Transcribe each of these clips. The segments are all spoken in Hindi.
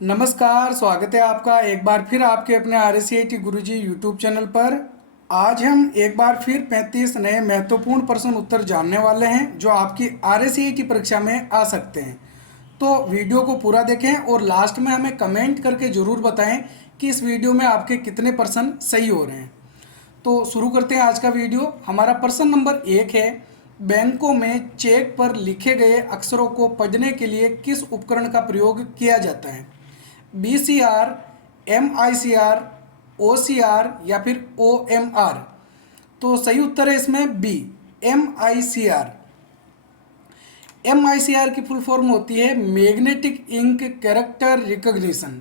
नमस्कार, स्वागत है आपका एक बार फिर आपके अपने RSCIT गुरुजी यूट्यूब चैनल पर। आज हम एक बार फिर 35 नए महत्वपूर्ण प्रश्न उत्तर जानने वाले हैं जो आपकी RSCIT परीक्षा में आ सकते हैं। तो वीडियो को पूरा देखें और लास्ट में हमें कमेंट करके ज़रूर बताएं कि इस वीडियो में आपके कितने प्रश्न सही हो रहे हैं। तो शुरू करते हैं आज का वीडियो। हमारा प्रश्न नंबर 1 है, बैंकों में चेक पर लिखे गए अक्षरों को पढ़ने के लिए किस उपकरण का प्रयोग किया जाता है? BCR, MICR, OCR या फिर OMR? तो सही उत्तर है इसमें बी, MICR। MICR की फुल फॉर्म होती है मैग्नेटिक इंक कैरेक्टर रिकॉग्निशन।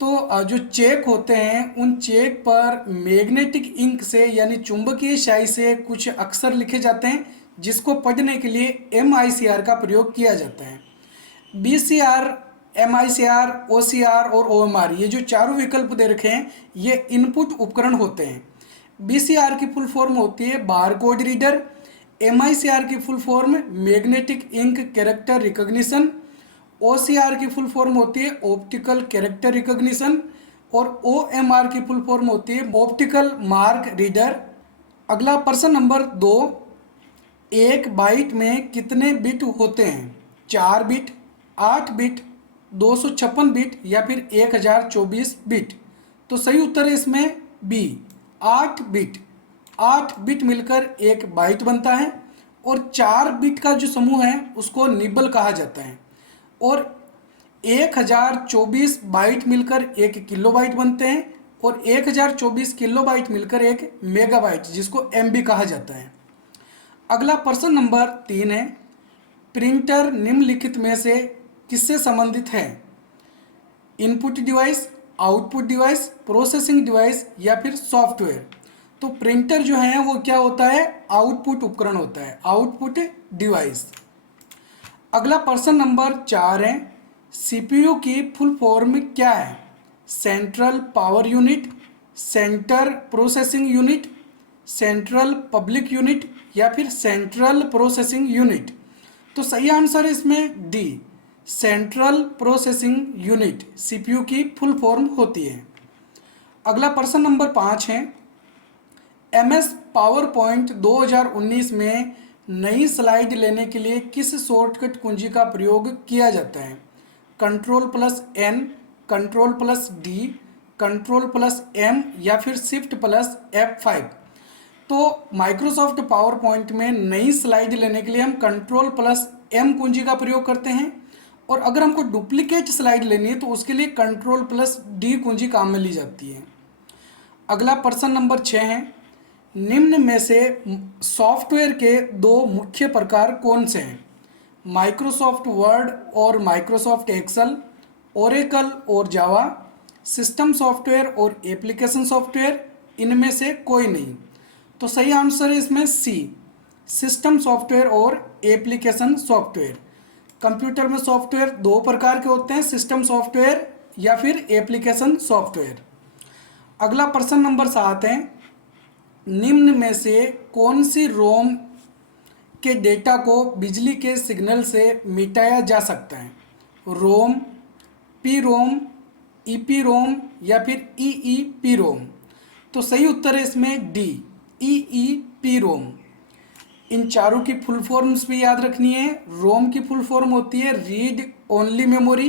तो जो चेक होते हैं उन चेक पर मैग्नेटिक इंक से यानी चुंबकीय स्याही से कुछ अक्षर लिखे जाते हैं जिसको पढ़ने के लिए MICR का प्रयोग किया जाता है। BCR, MICR, OCR और OMR ये जो चारों विकल्प दे रखे हैं ये इनपुट उपकरण होते हैं। BCR की फुल फॉर्म होती है बारकोड रीडर, MICR की full form magnetic ink character recognition, OCR की फुल फॉर्म होती है ऑप्टिकल कैरेक्टर रिकॉग्निशन और OMR की फुल फॉर्म होती है ऑप्टिकल मार्क रीडर। अगला प्रश्न नंबर 2, एक बाइट में कितने बिट होते हैं? 4 बिट, 8 बिट, 256 बिट या फिर 1024 बिट? तो सही उत्तर है इसमें बी, 8 बिट। 8 बिट मिलकर एक बाइट बनता है और 4 बिट का जो समूह है उसको निबल कहा जाता है और 1024 बाइट मिलकर एक किलोबाइट बनते हैं और 1024 किलोबाइट मिलकर एक मेगाबाइट जिसको MB कहा जाता है। अगला प्रश्न नंबर 3 है, प्रिंटर निम्नलिखित में से किससे संबंधित है? Input device, output device, processing device या फिर सॉफ्टवेयर? तो प्रिंटर जो है वो क्या होता है? आउटपुट उपकरण होता है, आउटपुट डिवाइस। अगला प्रश्न नंबर 4 है, CPU की फुल फॉर्म क्या है? Central power unit, centre processing unit, central public unit या फिर सेंट्रल प्रोसेसिंग यूनिट? तो सही आंसर है इसमें D, central processing unit CPU की फुल फॉर्म होती है। अगला प्रश्न नंबर 5 है, MS पावर पॉइंट 2019 में नई स्लाइड लेने के लिए किस शॉर्टकट कुंजी का प्रयोग किया जाता है? Ctrl+N, Ctrl+D, Ctrl+M या फिर Shift+F5? तो माइक्रोसॉफ्ट पावर पॉइंट में नई स्लाइड लेने के लिए हम Ctrl+M कुंजी का प्रयोग करते हैं और अगर हमको डुप्लीकेट स्लाइड लेनी है तो उसके लिए Ctrl+D कुंजी काम में ली जाती है। अगला प्रश्न नंबर 6 है, निम्न में से सॉफ्टवेयर के 2 मुख्य प्रकार कौन से हैं? माइक्रोसॉफ्ट वर्ड और माइक्रोसॉफ्ट एक्सेल, ओरेकल और जावा, सिस्टम सॉफ्टवेयर और एप्लीकेशन सॉफ्टवेयर? इनमें से कोई नहीं। तो सही आंसर है इसमें सी, सिस्टम सॉफ्टवेयर और एप्लीकेशन सॉफ्टवेयर। कंप्यूटर में सॉफ्टवेयर 2 प्रकार के होते हैं, सिस्टम सॉफ्टवेयर या फिर एप्लीकेशन सॉफ्टवेयर। अगला प्रश्न नंबर 7 है, निम्न में से कौन सी रोम के डेटा को बिजली के सिग्नल से मिटाया जा सकता है? रोम, पी रोम, ईपी रोम या फिर ईईपी रोम? तो सही उत्तर है इसमें डी, ईईपी रोम। इन चारों की फुल फॉर्म्स भी याद रखनी है। रोम की फुल फॉर्म होती है read only memory,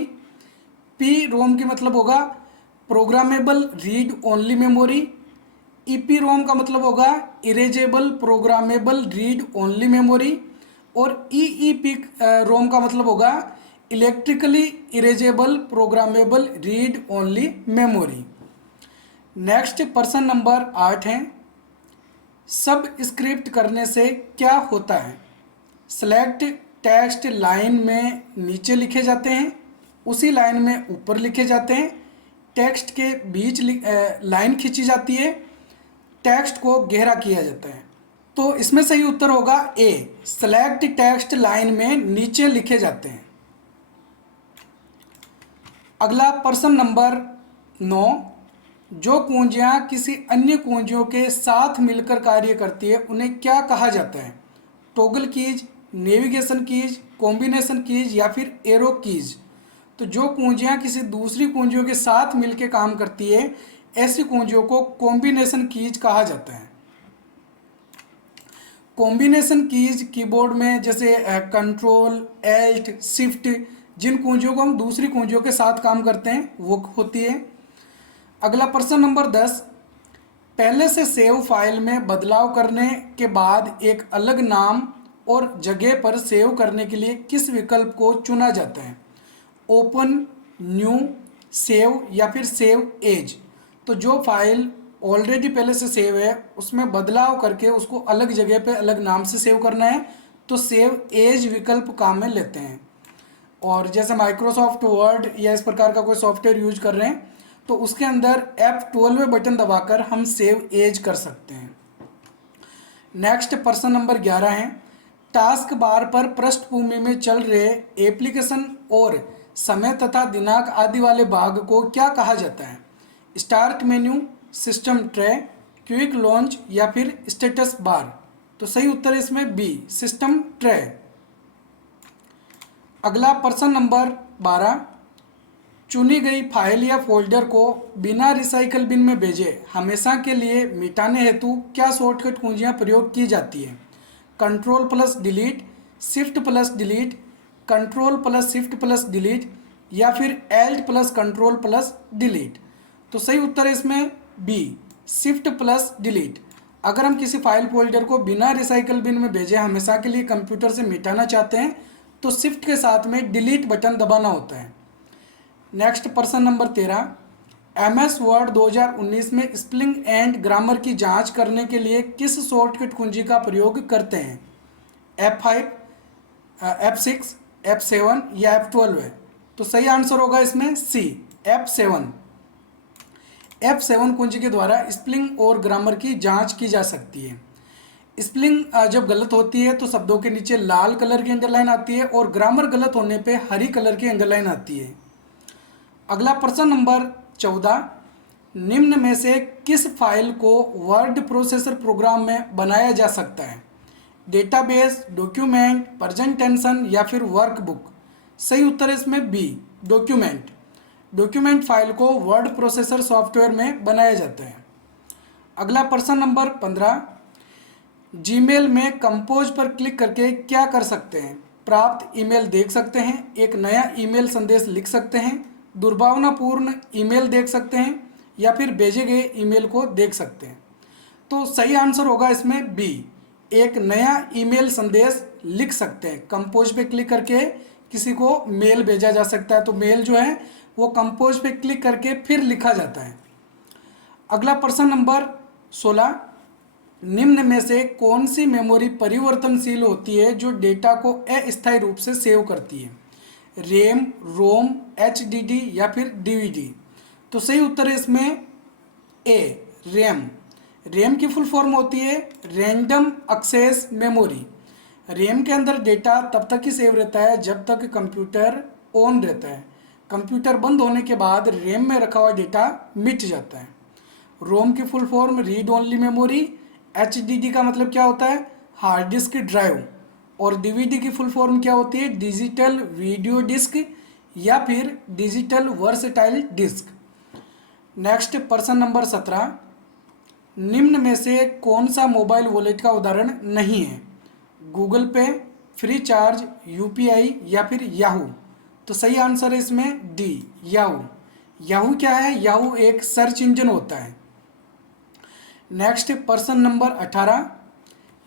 P ROM की मतलब होगा programmable read only memory, EP ROM का मतलब होगा erasable programmable read only memory और ईईपी रोम का मतलब होगा electrically erasable programmable read only memory. Next प्रश्न नंबर 8 है, सब स्क्रिप्ट करने से क्या होता है? सेलेक्ट टेक्स्ट लाइन में नीचे लिखे जाते हैं, उसी लाइन में ऊपर लिखे जाते हैं, टेक्स्ट के बीच लाइन खींची जाती है, टेक्स्ट को गहरा किया जाता है। तो इसमें सही उत्तर होगा ए, सेलेक्ट टेक्स्ट लाइन में नीचे लिखे जाते हैं। अगला प्रश्न नंबर 9, जो कुंजियां किसी अन्य कुंजियों के साथ मिलकर कार्य करती है उन्हें क्या कहा जाता है? Toggle keys, navigation keys, combination keys या फिर एरो कीज? तो जो कुंजियाँ किसी दूसरी कुंजियों के साथ मिलकर काम करती है, ऐसी कुंजियों को कॉम्बिनेशन कीज कहा जाता है। कॉम्बिनेशन कीज कीबोर्ड में जैसे कंट्रोल, एल्ट, शिफ्ट, जिन कुंजियों को हम दूसरी कुंजियों के साथ काम करते हैं वो होती है। अगला प्रश्न नंबर 10, पहले से सेव फाइल में बदलाव करने के बाद एक अलग नाम और जगह पर सेव करने के लिए किस विकल्प को चुना जाता है? ओपन, न्यू, सेव या फिर सेव एज। तो जो फाइल ऑलरेडी पहले से सेव है उसमें बदलाव करके उसको अलग जगह पे अलग नाम से सेव करना है तो सेव एज विकल्प काम में लेते हैं। और जैसे माइक्रोसॉफ्ट वर्ड या इस प्रकार का कोई सॉफ्टवेयर यूज कर रहे हैं तो उसके अंदर F12 बटन दबाकर हम सेव एज कर सकते हैं। नेक्स्ट प्रश्न नंबर 11 है, टास्क बार पर पृष्ठभूमि में चल रहे एप्लीकेशन और समय तथा दिनांक आदि वाले भाग को क्या कहा जाता है? Start menu, system tray, quick launch या फिर स्टेटस बार। तो सही उत्तर है इसमें बी, सिस्टम ट्रे। अगला प्रश्न नंबर 12, चुनी गई फाइल या फोल्डर को बिना रिसाइकल बिन में भेजे हमेशा के लिए मिटाने हेतु क्या शॉर्टकट कुंजियां प्रयोग की जाती है? Control plus delete, shift plus delete, control plus shift plus delete या फिर Alt plus control plus delete. तो सही उत्तर है इसमें बी, शिफ्ट प्लस डिलीट। अगर हम किसी फाइल फोल्डर को बिना रिसाइकल बिन में भेजे हमेशा के लिए कंप्यूटर से मिटाना चाहते हैं तो शिफ्ट के साथ में डिलीट बटन दबाना होता है। नेक्स्ट प्रश्न नंबर 13, MS वर्ड 2019 में स्पेलिंग एंड ग्रामर की जांच करने के लिए किस शॉर्टकट कुंजी का प्रयोग करते हैं? F5, F6, F7 या F12 है। तो सही आंसर होगा इसमें सी, F7। F7 कुंजी के द्वारा स्पेलिंग और ग्रामर की जांच की जा सकती है। स्पेलिंग जब गलत होती है तो शब्दों के नीचे लाल कलर की अंडरलाइन आती है और ग्रामर गलत होने पे हरी कलर की अंडरलाइन आती है। अगला प्रश्न नंबर 14, निम्न में से किस फाइल को वर्ड प्रोसेसर प्रोग्राम में बनाया जा सकता है? डेटाबेस, डॉक्यूमेंट, प्रेजेंटेशन या फिर वर्कबुक। सही उत्तर है इसमें बी, डॉक्यूमेंट। डॉक्यूमेंट फाइल को वर्ड प्रोसेसर सॉफ्टवेयर में बनाया जाता है। अगला प्रश्न नंबर 15, जीमेल में कंपोज पर क्लिक करके क्या कर सकते हैं? प्राप्त ईमेल देख सकते हैं, एक नया ईमेल संदेश लिख सकते हैं, दुर्भावनापूर्ण ईमेल देख सकते हैं या फिर भेजे गए ईमेल को देख सकते हैं। तो सही आंसर होगा इसमें बी, एक नया ईमेल संदेश लिख सकते हैं। कंपोज पे क्लिक करके किसी को मेल भेजा जा सकता है तो मेल जो है वो कंपोज पे क्लिक करके फिर लिखा जाता है। अगला प्रश्न नंबर 16, निम्न में से कौन सी मेमोरी परिवर्तनशील होती है जो डेटा को अस्थायी रूप से सेव करती है? रैम, रोम, HDD या फिर DVD। तो सही उत्तर है इसमें ए, रैम। रैम की फुल फॉर्म होती है रैंडम एक्सेस मेमोरी। रैम के अंदर डेटा तब तक ही सेव रहता है जब तक कंप्यूटर ऑन रहता है। कंप्यूटर बंद होने के बाद रैम में रखा हुआ डेटा मिट जाता है। रोम की full form read only memory. HDD का मतलब क्या होता है? Hard disk drive. और DVD की फुल फॉर्म क्या होती है? डिजिटल वीडियो डिस्क या फिर डिजिटल वर्सटाइल डिस्क। नेक्स्ट प्रश्न नंबर 17, निम्न में से कौन सा मोबाइल वॉलेट का उदाहरण नहीं है? गूगल पे, फ्री चार्ज, UPI या फिर याहू। तो सही आंसर है इसमें डी, याहू। याहू क्या है? याहू एक सर्च इंजन होता है। नेक्स्ट प्रश्न नंबर 18,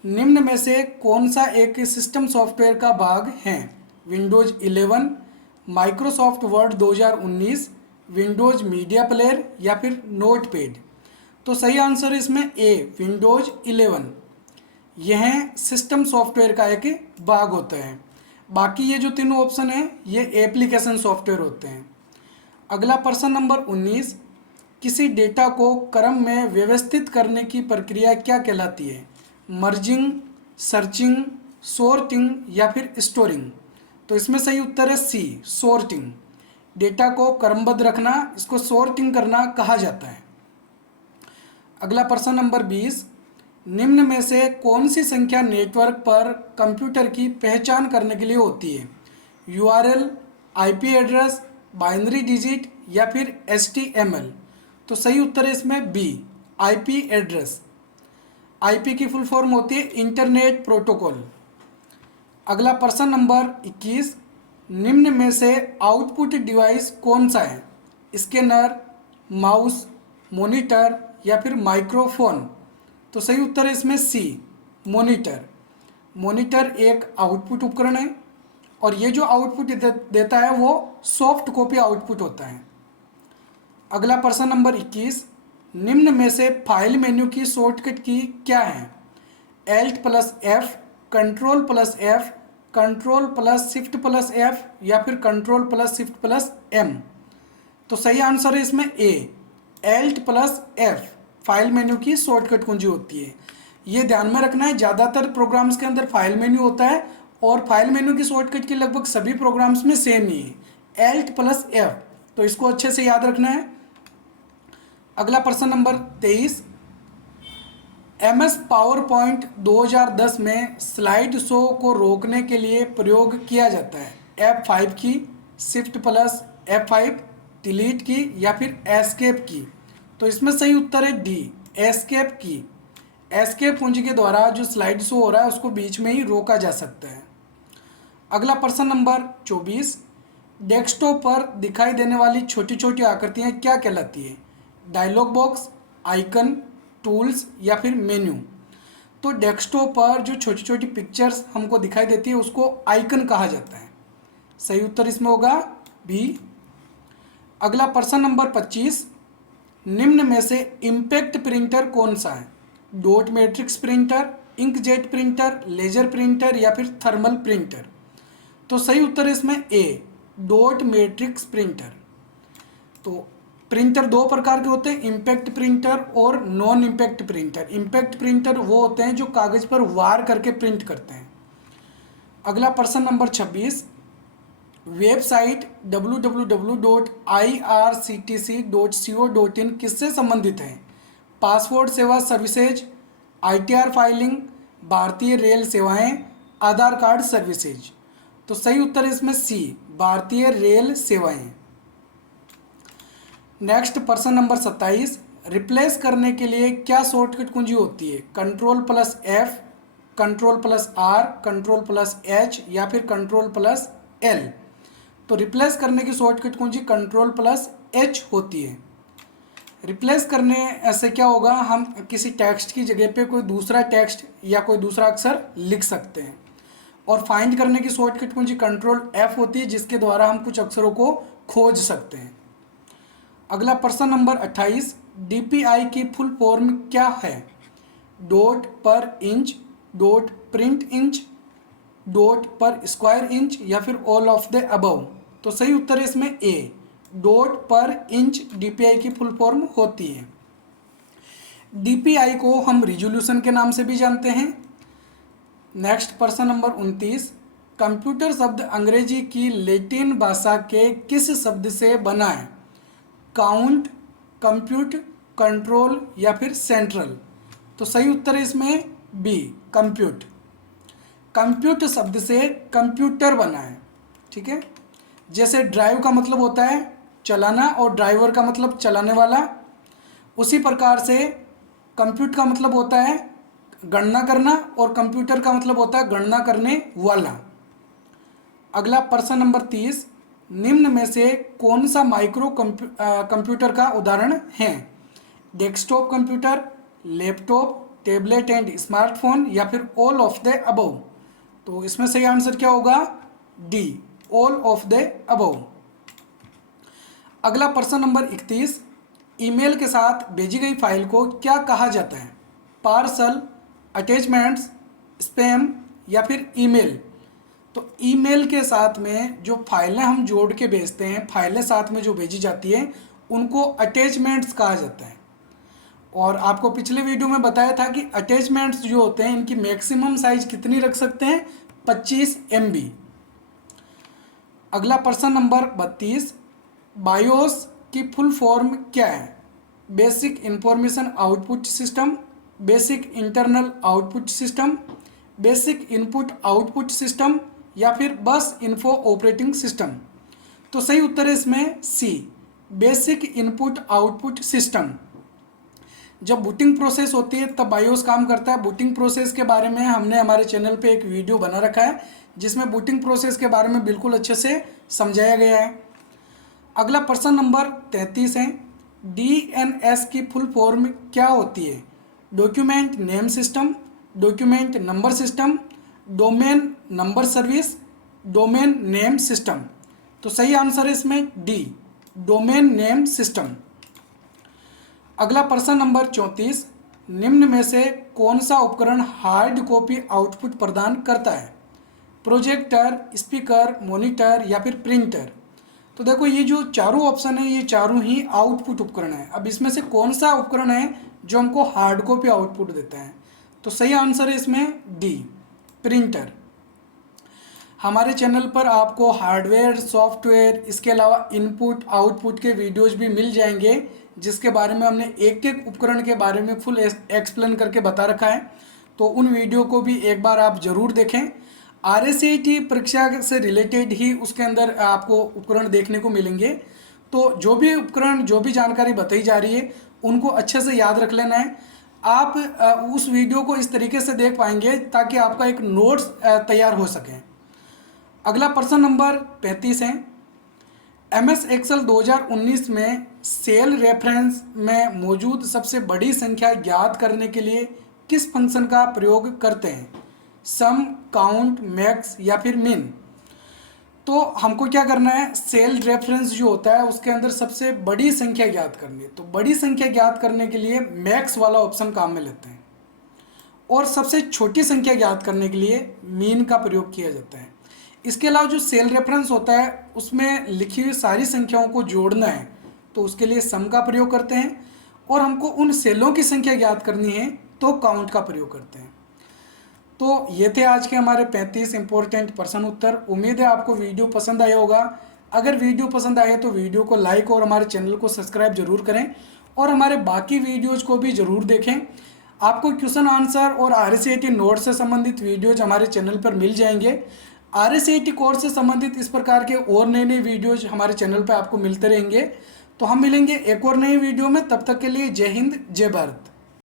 निम्न में से कौन सा एक सिस्टम सॉफ्टवेयर का भाग है? Windows 11, Microsoft word 2019, Windows media player या फिर नोटपैड। तो सही आंसर है इसमें ए, विंडोज 11। यह सिस्टम सॉफ्टवेयर का एक भाग होता है। बाकी ये जो तीनों ऑप्शन हैं ये एप्लीकेशन सॉफ्टवेयर होते हैं। अगला प्रश्न नंबर 19, किसी डेटा को क्रम में व्यवस्थित करने की प्रक्रिया क्या कहलाती है? मर्जिंग, सर्चिंग, सॉर्टिंग या फिर स्टोरिंग। तो इसमें सही उत्तर है सी, सॉर्टिंग। डेटा को क्रमबद्ध रखना, इसको सॉर्टिंग करना कहा जाता है। अगला प्रश्न नंबर 20, निम्न में से कौन सी संख्या नेटवर्क पर कंप्यूटर की पहचान करने के लिए होती है? URL, IP address, binary digit या फिर HTML। तो सही उत्तर है इसमें बी, IP एड्रेस। IP की फुल फॉर्म होती है इंटरनेट प्रोटोकॉल। अगला प्रश्न नंबर 21, निम्न में से आउटपुट डिवाइस कौन सा है? स्कैनर, माउस, मॉनिटर या फिर माइक्रोफोन। तो सही उत्तर है इसमें सी, मॉनिटर। मॉनिटर एक आउटपुट उपकरण है और ये जो आउटपुट देता है वो सॉफ्ट कॉपी आउटपुट होता है। अगला प्रश्न नंबर 21, निम्न में से फाइल मेन्यू की शॉर्टकट की क्या है? Alt+F, Ctrl+F, Ctrl+Shift+F या फिर Ctrl+Shift+M। तो सही आंसर है इसमें ए, Alt+F फाइल मेन्यू की शॉर्टकट कुंजी होती है। ये ध्यान में रखना है, ज़्यादातर प्रोग्राम्स के अंदर फाइल मेन्यू होता है और फाइल मेन्यू की शॉर्टकट की लगभग सभी प्रोग्राम्स में सेम ही है, Alt+F। तो इसको अच्छे से याद रखना है। अगला प्रश्न नंबर 23, MS पावरपॉइंट 2010 में स्लाइड शो को रोकने के लिए प्रयोग किया जाता है F5 की, Shift+F5, डिलीट की या फिर एस्केप की। तो इसमें सही उत्तर है डी, एस्केप की। एस्केप कुंजी के द्वारा जो स्लाइड शो हो रहा है उसको बीच में ही रोका जा सकता है। अगला प्रश्न नंबर 24, डेस्कटॉप पर दिखाई देने वाली छोटी छोटी आकृतियाँ क्या कहलाती है? डायलॉग बॉक्स, आइकन, टूल्स या फिर मेन्यू। तो डेस्कटॉप पर जो छोटी छोटी पिक्चर्स हमको दिखाई देती है उसको आइकन कहा जाता है। सही उत्तर इसमें होगा बी। अगला प्रश्न नंबर 25, निम्न में से इम्पैक्ट प्रिंटर कौन सा है? Dot matrix printer, inkjet printer, laser printer या फिर थर्मल प्रिंटर। तो सही उत्तर है इसमें ए, डॉट मैट्रिक्स प्रिंटर। तो प्रिंटर दो प्रकार के होते हैं, इम्पैक्ट प्रिंटर और non impact printer. Impact printer वो होते हैं जो कागज़ पर वार करके प्रिंट करते हैं। अगला प्रश्न नंबर 26, वेबसाइट www.irctc.co.in किससे संबंधित है? पासपोर्ट सेवा सर्विसेज, ITR फाइलिंग, भारतीय रेल सेवाएं, आधार कार्ड सर्विसेज। तो सही उत्तर है इसमें सी, भारतीय रेल सेवाएं। नेक्स्ट प्रश्न नंबर 27, रिप्लेस करने के लिए क्या शॉर्टकट कुंजी होती है? Ctrl+F, Ctrl+R, Ctrl+H या फिर Ctrl+L। तो रिप्लेस करने की शॉर्टकट कुंजी Ctrl+H होती है। रिप्लेस करने से क्या होगा, हम किसी टेक्स्ट की जगह पे कोई दूसरा टेक्स्ट या कोई दूसरा अक्षर लिख सकते हैं। और फाइंड करने की शॉर्टकट कुंजी Ctrl+F होती है जिसके द्वारा हम कुछ अक्षरों को खोज सकते हैं। अगला प्रश्न नंबर 28, DPI की फुल फॉर्म क्या है? डॉट पर inch, dot print inch, dot पर स्क्वायर इंच या फिर ऑल ऑफ द अबव। तो सही उत्तर है इसमें ए, डॉट पर इंच DPI की फुल फॉर्म होती है। DPI को हम रिजोल्यूशन के नाम से भी जानते हैं। नेक्स्ट प्रश्न नंबर 29, कंप्यूटर शब्द अंग्रेजी की लैटिन भाषा के किस शब्द से बना है? काउंट, कंप्यूट, कंट्रोल या फिर सेंट्रल। तो सही उत्तर है इसमें बी, कंप्यूट। कंप्यूट शब्द से कंप्यूटर बना है, ठीक है। जैसे ड्राइव का मतलब होता है चलाना और ड्राइवर का मतलब चलाने वाला, उसी प्रकार से कंप्यूट का मतलब होता है गणना करना और कंप्यूटर का मतलब होता है गणना करने वाला। अगला प्रश्न नंबर 30, निम्न में से कौन सा माइक्रो कंप्यूटर का उदाहरण है? Desktop computer, laptop, tablet and smartphone या फिर ऑल ऑफ द अबव। तो इसमें सही आंसर क्या होगा? D, all of the above. अगला प्रश्न नंबर 31, ईमेल के साथ भेजी गई फाइल को क्या कहा जाता है? पार्सल, अटैचमेंट्स, स्पैम या फिर ईमेल। तो ईमेल के साथ में जो फाइलें हम जोड़ के भेजते हैं, फाइलें साथ में जो भेजी जाती हैं उनको अटैचमेंट्स कहा जाता है। और आपको पिछले वीडियो में बताया था कि अटैचमेंट्स जो होते हैं इनकी मैक्सिमम साइज कितनी रख सकते हैं? 25 MB। अगला प्रश्न नंबर 32, बायोस की फुल फॉर्म क्या है? Basic information output system, basic internal output system, basic input output system या फिर बस इन्फो ऑपरेटिंग सिस्टम। तो सही उत्तर है इसमें सी, बेसिक इनपुट आउटपुट सिस्टम। जब बूटिंग प्रोसेस होती है तब बायोस काम करता है। बूटिंग प्रोसेस के बारे में हमने हमारे चैनल पे एक वीडियो बना रखा है जिसमें बूटिंग प्रोसेस के बारे में बिल्कुल अच्छे से समझाया गया है। अगला प्रश्न नंबर 33 है, डीएनएस की फुल फॉर्म क्या होती है? Document name system, document number system, domain number service, domain name system. तो सही आंसर है इसमें डी, डोमेन नेम सिस्टम। अगला प्रश्न नंबर 34, निम्न में से कौन सा उपकरण हार्ड कॉपी आउटपुट प्रदान करता है? प्रोजेक्टर, स्पीकर, मॉनिटर या फिर प्रिंटर। तो देखो ये जो चारों ऑप्शन है ये चारों ही आउटपुट उपकरण है। अब इसमें से कौन सा उपकरण है जो हमको हार्ड कॉपी आउटपुट देता है? तो सही आंसर है इसमें डी, प्रिंटर। हमारे चैनल पर आपको हार्डवेयर, सॉफ्टवेयर, इसके अलावा इनपुट आउटपुट के वीडियोज भी मिल जाएंगे जिसके बारे में हमने एक एक उपकरण के बारे में फुल एक्सप्लेन करके बता रखा है। तो उन वीडियो को भी एक बार आप ज़रूर देखें। RSAT परीक्षा से रिलेटेड ही उसके अंदर आपको उपकरण देखने को मिलेंगे। तो जो भी उपकरण, जो भी जानकारी बताई जा रही है उनको अच्छे से याद रख लेना है। आप उस वीडियो को इस तरीके से देख पाएंगे ताकि आपका एक नोट्स तैयार हो सके। अगला प्रश्न नंबर 35 है, MS एक्सेल 2019 में सेल रेफरेंस में मौजूद सबसे बड़ी संख्या ज्ञात करने के लिए किस फंक्शन का प्रयोग करते हैं? सम, काउंट, मैक्स या फिर मिन। तो हमको क्या करना है, सेल रेफरेंस जो होता है उसके अंदर सबसे बड़ी संख्या ज्ञात करनी है। तो बड़ी संख्या ज्ञात करने के लिए मैक्स वाला ऑप्शन काम में लेते हैं और सबसे छोटी संख्या ज्ञात करने के लिए मीन का प्रयोग किया जाता है। इसके अलावा जो सेल रेफरेंस होता है उसमें लिखी हुई सारी संख्याओं को जोड़ना है तो उसके लिए सम का प्रयोग करते हैं, और हमको उन सेलों की संख्या ज्ञात करनी है तो काउंट का प्रयोग करते हैं। तो ये थे आज के हमारे 35 इंपॉर्टेंट प्रश्न उत्तर। उम्मीद है आपको वीडियो पसंद आया होगा। अगर वीडियो पसंद आए तो वीडियो को लाइक और हमारे चैनल को सब्सक्राइब जरूर करें और हमारे बाकी वीडियोज़ को भी ज़रूर देखें। आपको क्वेश्चन आंसर और RSAT नोट से संबंधित वीडियोज हमारे चैनल पर मिल जाएंगे। RSAT कोर्स से संबंधित इस प्रकार के और नए नए वीडियोज हमारे चैनल पर आपको मिलते रहेंगे। तो हम मिलेंगे एक और नई वीडियो में, तब तक के लिए जय हिंद, जय भारत।